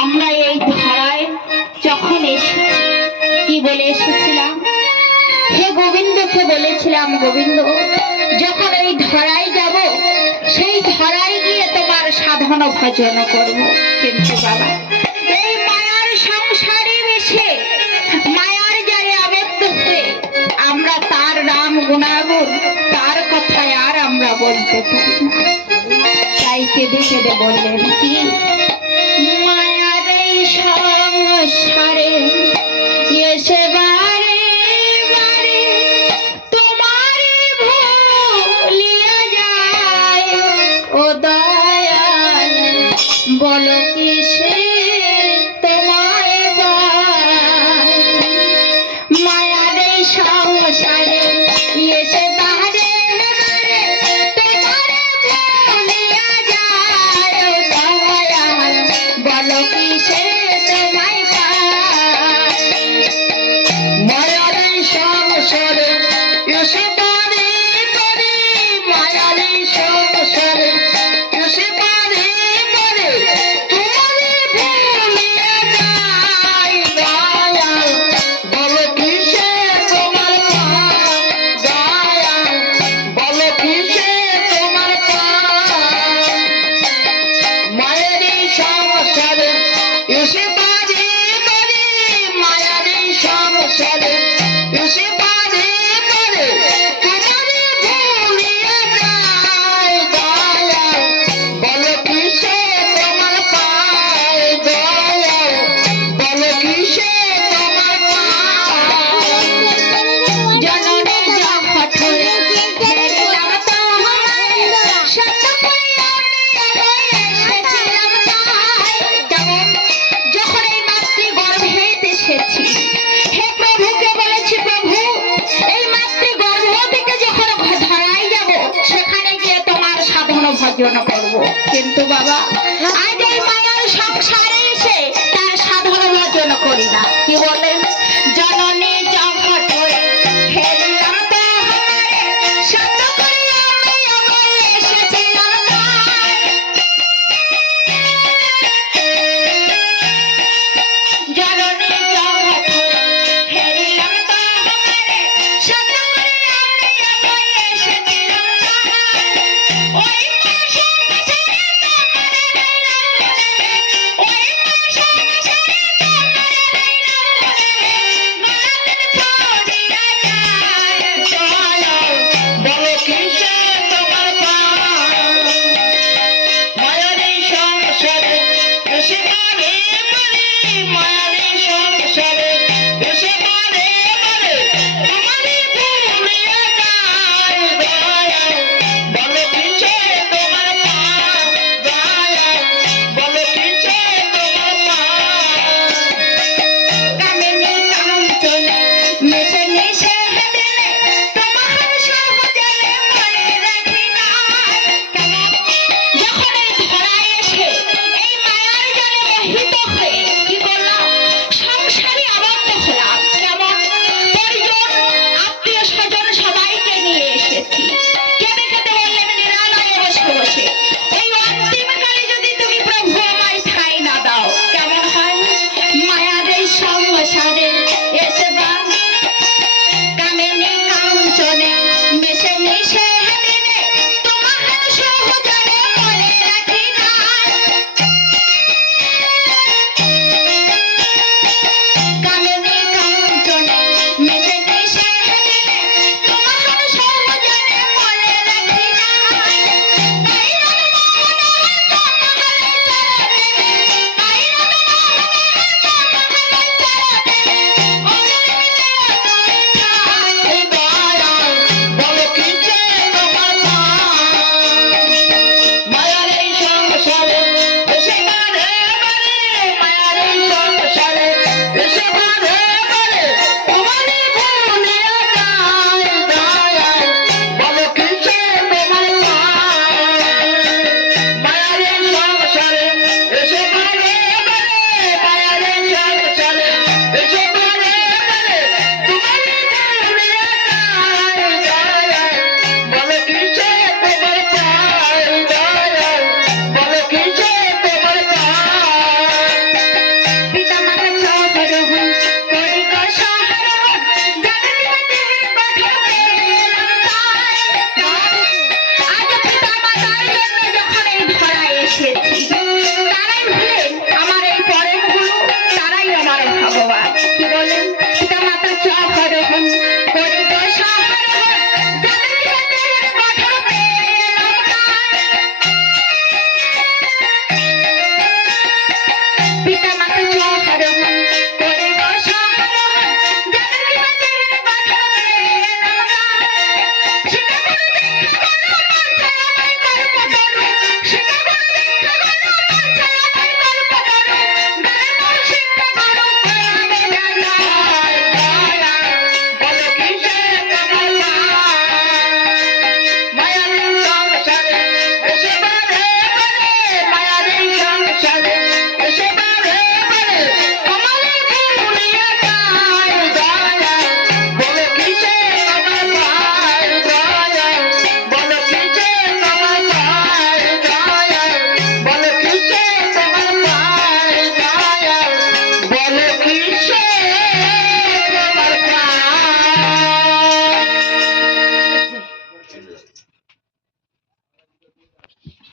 আমরা এই ধারায় যখন এসেছি কি বলে এসেছিলাম? হে গোবিন্দকে বলেছিলাম, গোবিন্দ যখন এই ধরায় যাব সেই ধরায় গিয়ে তোমার সাধন ভজন করব। কিন্তু বাবা এই মায়ার সংসারে বেশে মায়ার জালে আবদ্ধ হয়ে আমরা তার নাম গুণাগুণ তার কথায় আর আমরা বলতে পারি না। তাই কেঁদে কেঁদে বললেন কি, মায়ার এই সংসারে এসে বারে বারে তোমার ভুলিয়া যায় ও দয়াল, বলো কিসে তোমায় পাই। মায়ার এই সংসারে এসে বারে বারে তোমার ভুলিয়া যায় ও দয়াল, বলো কিসে তোমায় পাই। মায়ার এই সংসারে এসে বারে বারে, মায়ার এই সংসারে এসে বারে বারে তোমারে ভুলিয়া যাই দয়াল, বলো কিসে তোমার পাই। দয়াল বলো কিসে তোমার পাই। মায়ের এই সংসারে এসে বারে বারে, মায়ার এই সংসারে এসে বারে বারে তোমারে ভুলিয়া যাই দয়াল, বলো কিসে তোমার পাই। দয়াল বলো কিসে তোমার পাই। জননী যা হঠরে ফেরিলাম তোমায়, সত্য করিয়া এসেছিলাম তাই। যেমন যখন এই মাতৃগর্ভে এসেছি, হে প্রভুকে বলেছি, প্রভু এই মাতৃগর্ভ থেকে যখন ধরাই যাব সেখানে গিয়ে তোমার সাধন ভজন করব। কিন্তু বাবা আজ এই মায়ার সংসারে এসে তার সাধন ভজন করি না। কি বলেন? জননী